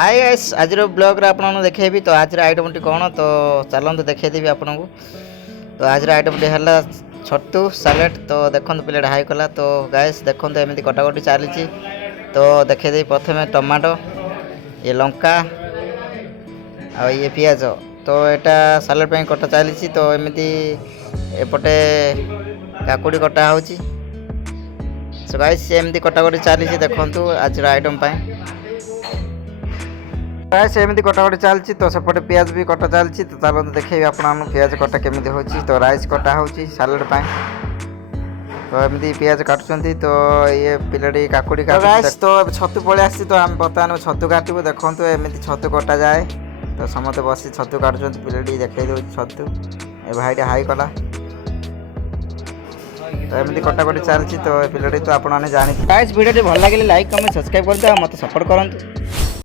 Hi guys आज blog रे आपन देखेबी तो आज आइटम टी कौन तो चलते देखेदेवी आपन को। तो आज आइटम टी है छतु सालाड। तो देखते प्लेट हाई कला। तो गाइस देखते एमती कटाकटी चली। तो देखेदेवी प्रथम टमाटो ये लंका आ ये पियाज। तो यहाँ सालाड पे कटा चली। तो एमती एपटे काकुड़ी कटा हो। सो गाइस एमती कटाकटी चली देखु आज आइटम गाइस एमती कटाकटी चलती। तो सेपटे पियाज भी कटा चलती। तो चलते देखिए आपन पियाज कटा केमी हो। तो राइस कटा हो सालाड पाए। तो एमती पियाज काटुंट। तो ये पिलाटी काकुड़ी गाइस तो छतु पलि आसी। तो आम बर्तमान छतु काटू देखो एमती छतु कटा जाए। तो समस्त बस छतु काटुं पिलाटी देखे दे छतु ए भाई हाई कला। तो एमती कटाकटी चलती। तो पिलाटी तो आपने जानी गाइस वीडियो भल लगे लाइक कमेंट सब्सक्राइब कर दे मत सपोर्ट करंतु।